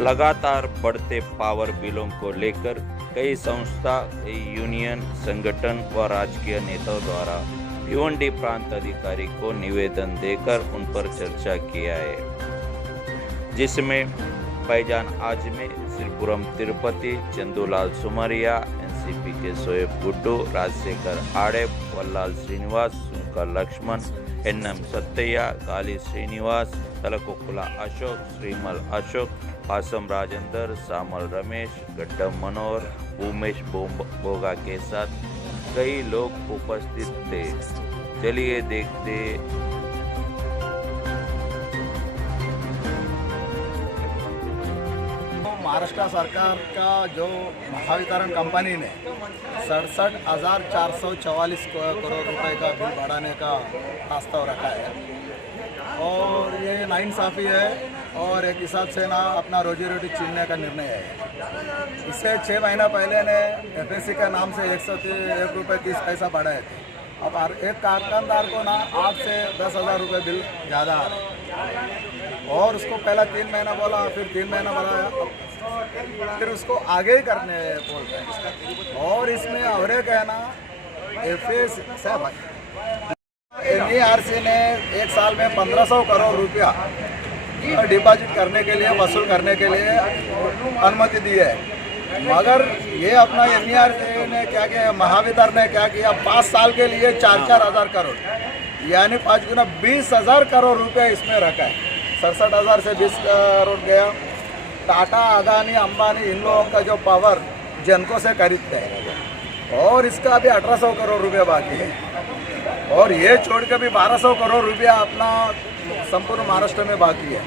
लगातार बढ़ते पावर बिलों को लेकर कई संस्था, कई यूनियन, संगठन व राजकीय नेताओं द्वारा भिवंडी प्रांत अधिकारी को निवेदन देकर उन पर चर्चा किया है, जिसमें फैजान आजमी, श्रीपुरम तिरुपति, चंदूलाल सुमरिया, एनसीपी के शोएब गुड्डू, राजशेखर आड़े, वल्लाल श्रीनिवास, सुनकर लक्ष्मण, एनएम सत्तैया, गाली श्रीनिवास, तलकुकुला अशोक, श्रीमल अशोक, पासम राजेंद्र, सामल रमेश, गड्डम मनोहर, उमेश बोगा के साथ कई लोग उपस्थित थे। चलिए देखते महाराष्ट्र सरकार का जो महावितरण कंपनी ने 67,444 करोड़ रुपए का बिल बढ़ाने का प्रस्ताव रखा है और ये नाइंसाफ़ी है और एक हिसाब से ना अपना रोजी रोटी छीनने का निर्णय है। इससे 6 महीना पहले ने एफएससी के नाम से 101 रुपये 30 पैसा बढ़ाए थे। अब एक कारखानदार को ना 8 से 10,000 रुपये बिल ज़्यादा आ रहे और उसको पहला 3 महीना बोला, फिर 3 महीना बोला, फिर उसको आगे ही करने बोल रहे हैं। और इसमें और एक है ना एफएस एनईआरसी ने एक साल में 1500 करोड़ रुपया डिपॉजिट करने के लिए, वसूल करने के लिए अनुमति दी है। मगर ये अपना एनईआरसी ने क्या किया, महावितरण ने क्या किया, 5 साल के लिए 4-4 हज़ार करोड़ यानी 5 गुना 20,000 करोड़ रुपया इसमें रखा है। 67,000 से 20 करोड़ गया। टाटा, अदानी, अंबानी इन लोगों का जो पावर जनको से खरीदते हैं और इसका अभी 1,800 करोड़ रुपया बाकी है और ये छोड़ के भी 1,200 करोड़ रुपया अपना संपूर्ण महाराष्ट्र में बाकी है।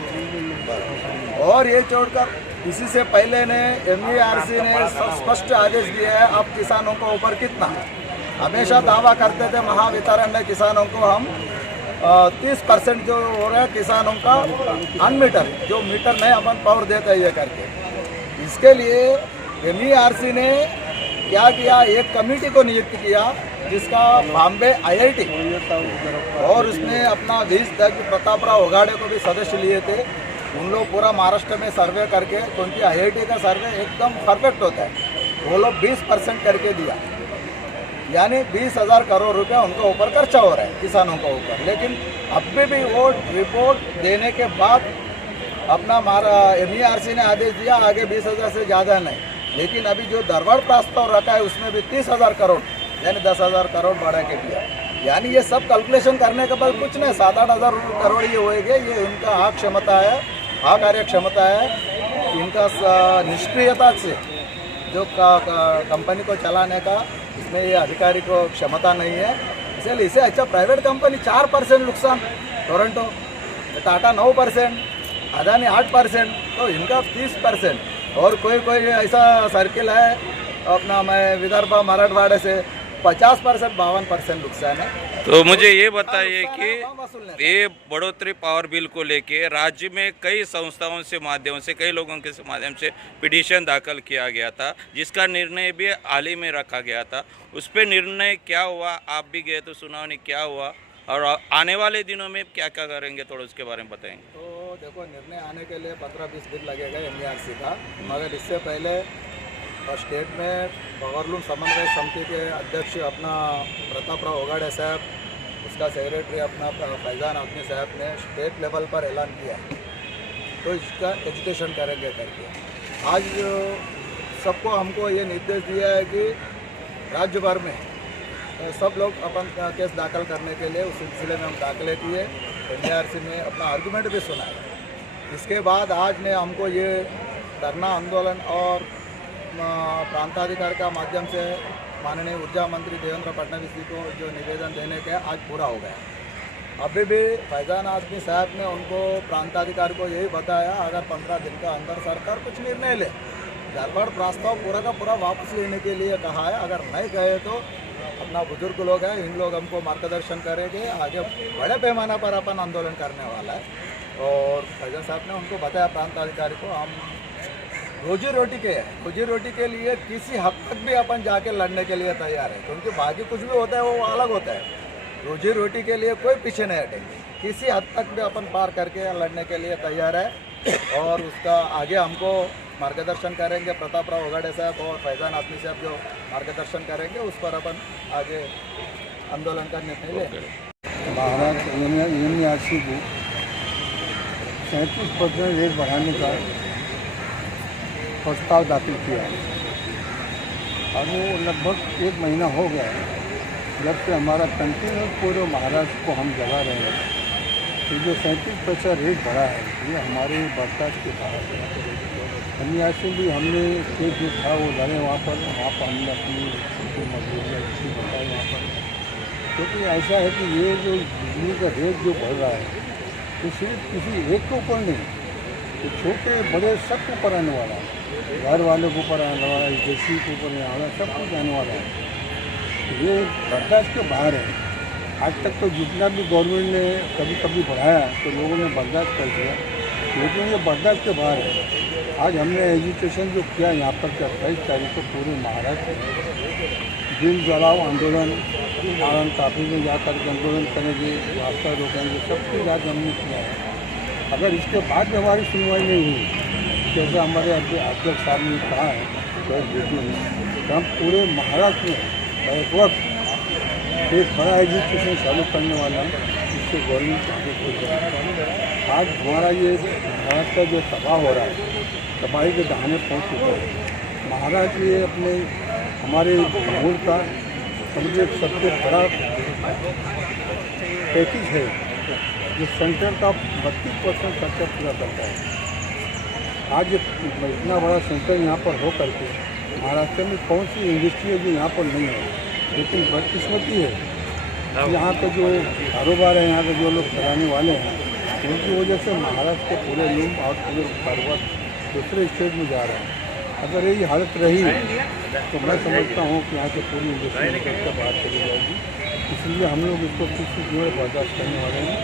और ये छोड़कर इसी से पहले ने एमईआरसी ने स्पष्ट आदेश दिए है अब किसानों को ऊपर कितना। हमेशा दावा करते थे महावितरण ने किसानों को हम 30% जो हो रहा है किसानों का अनमीटर, जो मीटर नहीं अपन पावर देते हैं ये करके। इसके लिए एमईआरसी ने क्या किया, एक कमेटी को नियुक्त किया जिसका बॉम्बे आईआईटी और उसने अपना 20 प्रतापराव ओगाड़े को भी सदस्य लिए थे। उन लोग पूरा महाराष्ट्र में सर्वे करके, क्योंकि आईआईटी का सर्वे एकदम परफेक्ट होता है, वो लोग 20% करके दिया यानी 20,000 करोड़ रुपया उनके ऊपर खर्चा हो रहा है किसानों के ऊपर। लेकिन अभी भी वो रिपोर्ट देने के बाद अपना एमईआरसी ने आदेश दिया आगे 20,000 से ज़्यादा नहीं। लेकिन अभी जो दरबार प्रस्ताव रखा है उसमें भी 30,000 करोड़ यानी 10,000 करोड़ बढ़ा के दिया। यानी ये सब कैलकुलेशन करने के बाद कुछ नहीं, 7-8 हज़ार करोड़ ये होएंगे। ये इनका क्षमता है, कार्य क्षमता है, इनका निष्क्रियता से जो कंपनी को चलाने का इसमें ये अधिकारी को क्षमता नहीं है। इसलिए इसे अच्छा प्राइवेट कंपनी 4% नुकसान, टोरंटो, टाटा 9%, अदानी 8%, तो इनका 30%। और कोई ऐसा सर्किल है अपना मैं विदर्भ मराठवाड़े से 50%, 52% नुकसान है। तो मुझे ये बताइए कि ये बढ़ोतरी पावर बिल को लेके राज्य में कई संस्थाओं से माध्यम से, कई लोगों के माध्यम से पिटीशन दाखिल किया गया था, जिसका निर्णय भी हाल ही में रखा गया था। उस पर निर्णय क्या हुआ? आप भी गए तो सुनाओ क्या हुआ और आने वाले दिनों में क्या क्या करेंगे, थोड़ा उसके बारे में बताएंगे। तो देखो, निर्णय आने के लिए 15-20 दिन लगेगा एमईआरसी का। मगर इससे पहले स्टेट में पावरलूम समन्वय समिति के अध्यक्ष अपना प्रतापराव ओगाड़े साहब, उसका सेक्रेटरी अपना फैजान आजमी साहब ने स्टेट लेवल पर ऐलान किया तो इसका एजुकेशन करेंगे करके। आज सबको हमको ये निर्देश दिया है कि राज्य भर में सब लोग अपन केस दाखिल करने के लिए उस सिलसिले में हम दाखिले किए। एमईआरसी ने अपना आर्गूमेंट भी सुना है। इसके बाद आज ने हमको ये धरना आंदोलन और प्रांताधिकारी का माध्यम से माननीय ऊर्जा मंत्री देवेंद्र फडणवीस जी को जो निवेदन देने के आज पूरा हो गया। अभी भी फैजान आजमी साहब ने उनको प्रांताधिकारी को यही बताया अगर 15 दिन का अंदर सरकार कुछ निर्णय ले, गड़बड़ प्रस्ताव पूरा का पूरा वापस लेने के लिए कहा है। अगर नहीं गए तो अपना बुजुर्ग लोग हैं, इन लोग हमको मार्गदर्शन करेंगे, आगे बड़े पैमाने पर अपन आंदोलन करने वाला है। और फैजान साहब ने उनको बताया प्रांताधिकारी को, हम रोजी रोटी के लिए किसी हद तक भी अपन जाके लड़ने के लिए तैयार है, क्योंकि बाकी कुछ भी होता है वो अलग होता है। रोजी रोटी के लिए कोई पीछे नहीं हटेंगे, किसी हद तक भी अपन पार करके लड़ने के लिए तैयार है। और उसका आगे हमको मार्गदर्शन करेंगे प्रतापराव ओगाडे साहब और फैजान आदमी साहब जो मार्गदर्शन करेंगे उस पर अपन आगे आंदोलन का निर्णय लेंगे। महाराष्ट्र यूनिवर्सिटी को 37% रेट बढ़ाने का प्रस्ताव दाखिल किया और वो लगभग 1 महीना हो गया है जब से हमारा कंटिन्यू पूरे महाराष्ट्र को हम जगा रहे हैं। ये जो 37% रेट बढ़ा है ये हमारे बर्दाश्त के बाहर है। यूनिवर्सिटी भी हमने केस जो था वो लड़े वहाँ पर हमने अपनी मजबूरी बताई वहाँ पर, क्योंकि ऐसा है कि ये जो बिजली का रेट जो बढ़ रहा है तो सिर्फ किसी एक के ऊपर नहीं, तो छोटे बड़े सबके ऊपर आने वाला है, घर वालों के ऊपर आने वाला है, कृषि के ऊपर आने वाला, सब कुछ आने वाला है। ये बर्दाश्त के बाहर है। आज तक तो जितना भी गवर्नमेंट ने कभी कभी बढ़ाया तो लोगों ने बर्दाश्त कर दिया, लेकिन ये बर्दाश्त के बाहर है। आज हमने एजुकेशन जो किया यहाँ पर 28 तारीख को पूरे महाराष्ट्र में दिन जलाओ आंदोलन आनंद काफी में जाकर के आंदोलन करेंगे, रास्ता रोकेंगे, सब कुछ आज हमने किया है। अगर इसके बाद भी हमारी सुनवाई नहीं हुई, जैसा हमारे अध्यक्ष साहब ने कहा है तो हम पूरे महाराष्ट्र में एक वक्त एक बड़ा एजुकेशन चालू करने वाला है, इससे गवर्नमेंट को आगे कोई जरूरत। आज हमारा ये महाराष्ट्र जो तबाह हो रहा है, तबाही के दहाने पहुँच चुका है। महाराष्ट्र ये अपने हमारे मूल का समझे सबसे बड़ा पैकेज है जो सेंटर का 32% खर्चा पूरा करता है। आज इतना बड़ा सेंटर यहाँ पर हो करके महाराष्ट्र में कौन सी इंडस्ट्री है जो यहाँ पर नहीं है, लेकिन बदकिस्मती है यहाँ का जो कारोबार है, यहाँ के जो लोग कराने वाले हैं उनकी वजह से महाराष्ट्र के पूरे लोग और पूरे कारोबार दूसरे स्टेट में जा रहे हैं। अगर यही हालत रही तो मैं समझता हूँ कि यहाँ से पूरी इंडस्ट्री निकल कर बाहर चली जाएगी। इसलिए हम लोग इसको किसी जो है बर्दाश्त करने वाले हैं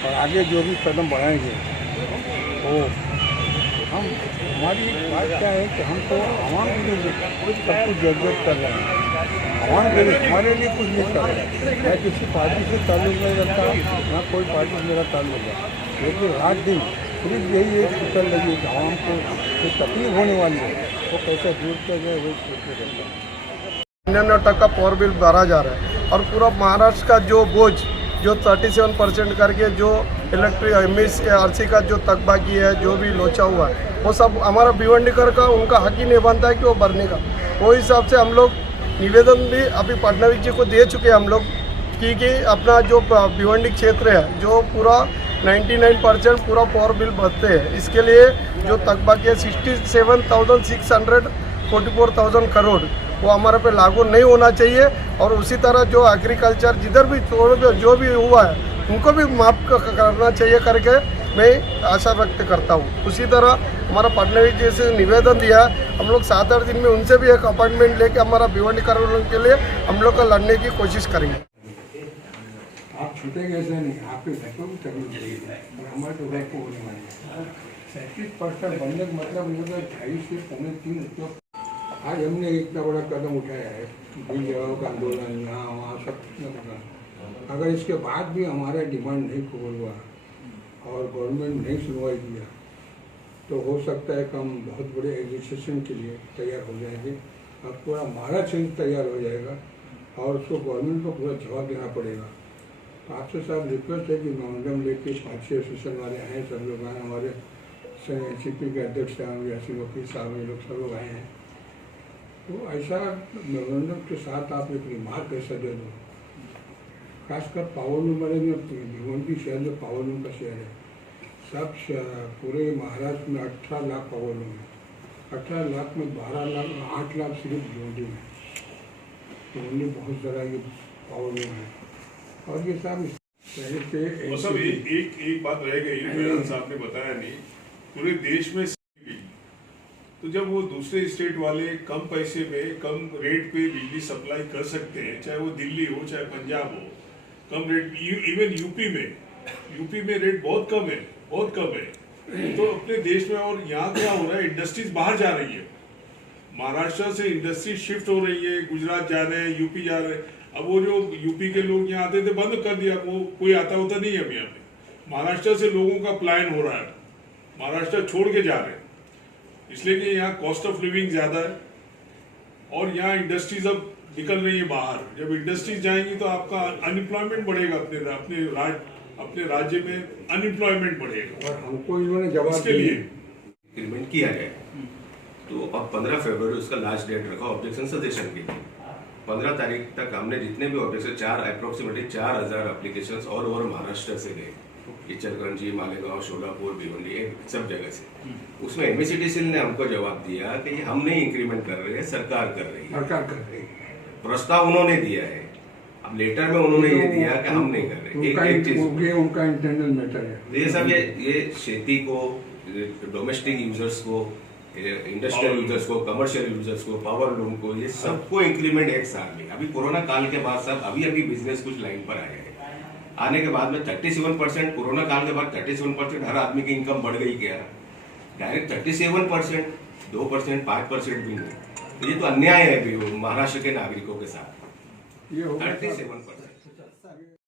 और आगे जो भी कदम बढ़ाएंगे वो हम हमारी बात क्या है कि हमको आवाम के लिए सब कुछ जरूरत कर रहे हैं। आवाम के लिए हमारे लिए कुछ नहीं कर रहे। मैं किसी पार्टी से ताल्लुक नहीं रखता, ना कोई पार्टी से मेरा ताल्लुक है, लेकिन रात दिन सिर्फ यही एक फिक्र लगी कि आवाम को जो तकलीफ होने वाली है वो कैसे दूर किया जाए, वो सोचते रहता है। 99% पावर बिल भरा जा रहा है और पूरा महाराष्ट्र का जो बोझ जो 37% करके जो इलेक्ट्रिक MSRC का जो तकबाकी है, जो भी लोचा हुआ है, वो सब हमारा भिवंडीकर का उनका हक ही नहीं बनता है कि वो भरने का। वो हिसाब से हम लोग निवेदन भी अभी फडणवीस जी को दे चुके हैं हम लोग कि अपना जो भिवंडी क्षेत्र है जो पूरा 99% पूरा पावर बिल भरते हैं, इसके लिए जो तकबाकी है 67,644,000 करोड़ वो हमारे पे लागू नहीं होना चाहिए। और उसी तरह जो एग्रीकल्चर जिधर भी जो भी हुआ है उनको भी माफ़ करना चाहिए करके मैं आशा व्यक्त करता हूँ। उसी तरह हमारा फडणवीस जी से निवेदन दिया, हम लोग 7-8 दिन में उनसे भी एक अपॉइंटमेंट लेके हमारा भिवंडीकरण के लिए हम लोग का लड़ने की कोशिश करेंगे। आप छूटेंगे ऐसा नहीं, आपके घर को भी तकलीफ देगी और हमारे तो घर को होने वाली है। 37% बंधक मतलब 2.5 से 3.25 आज हमने इतना बड़ा कदम उठाया है, बिल जवाब का आंदोलन यहाँ वहाँ सब कितना। अगर इसके बाद भी हमारा डिमांड नहीं कबूल हुआ और गवर्नमेंट नहीं सुनवाई किया तो हो सकता है कि हम बहुत बड़े एग्जीक्यूशन के लिए तैयार हो जाएंगे और पूरा महाराष्ट्र तैयार हो जाएगा और उसको गवर्नमेंट को पूरा जवाब देना पड़ेगा। तो आपसे साहब रिक्वेस्ट है कि मेमोरेंडम लेके 5-6 एसोसिएशन वाले आए, सब लोग आए, हमारे CP के अध्यक्ष साहब यासीन वकील साहब ये लोग सब लोग आए हैं। तो ऐसा मेमोरेंडम के साथ आप एक रिमार्क ऐसा दे दो, खासकर पावर लूम वाले में भिवंडी शहर जो पावर लूम का शहर है, सब पूरे महाराष्ट्र में 18 लाख पावर लूम है। 18 लाख में 12 लाख 8 लाख सिर्फ भिवंडी में, भिवंडी बहुत ज़्यादा ये पावर लूम है। और ये सब सब एक बात रह गई, फैजान साहब ने बताया नहीं, पूरे देश में तो जब वो दूसरे स्टेट वाले कम पैसे में कम रेट पे बिजली सप्लाई कर सकते हैं, चाहे वो दिल्ली हो चाहे पंजाब हो, कम रेट, इवन यूपी में रेट बहुत कम है। तो अपने देश में और यहाँ क्या हो रहा है, इंडस्ट्रीज बाहर जा रही है, महाराष्ट्र से इंडस्ट्री शिफ्ट हो रही है, गुजरात जा रहे हैं, यूपी जा रहे हैं। अब वो जो यूपी के लोग यहाँ आते थे बंद कर दिया, वो कोई आता होता नहीं है अब यहाँ पे। महाराष्ट्र से लोगों का प्लान हो रहा है महाराष्ट्र छोड़ के जा रहे हैं, इसलिए कि यहाँ कॉस्ट ऑफ लिविंग ज़्यादा है और यहाँ इंडस्ट्रीज अब निकल रही है बाहर। जब इंडस्ट्रीज जाएंगी तो आपका अनएम्प्लॉयमेंट बढ़ेगा, अपने राज्य में अनएम्प्लॉयमेंट बढ़ेगा। और हमको इन्होंने जवाब इसके लिए एग्रीमेंट किया जाए तो अब 15 फरवरी उसका लास्ट डेट रखा ऑब्जेक्शन सजेशन के लिए। 15 तारीख तक हमने जितने भी objection approximately 4000 applications all over Maharashtra से गए, इचलकरंजी, मालेगांव, शोलापुर, भिवंडी, सब जगह से। उसमें एमएससीडीसीएल ने हमको जवाब दिया कि हम नहीं इंक्रीमेंट कर रहे हैं, सरकार कर रही है। सरकार कर रही है। प्रस्ताव उन्होंने दिया है, अब लेटर में उन्होंने ये दिया कि हम नहीं कर रहे। एक चीज उनका इंटरनल मैटर है। ये सब ये खेती को, डोमेस्टिक यूजर्स को, इंडस्ट्रियल यूजर्स को, कमर्शियल यूजर्स को, पावर लूम को, ये सबको इंक्रीमेंट एक साल में। अभी कोरोना काल के बाद सब अभी बिजनेस कुछ लाइन पर आए हैं। आने के बाद में 37%, कोरोना काल के बाद 37% हर आदमी की इनकम बढ़ गई क्या? डायरेक्ट 37%, 2%, 5% भी नहीं। ये तो अन्याय है भी महाराष्ट्र के नागरिकों के साथ। 37%।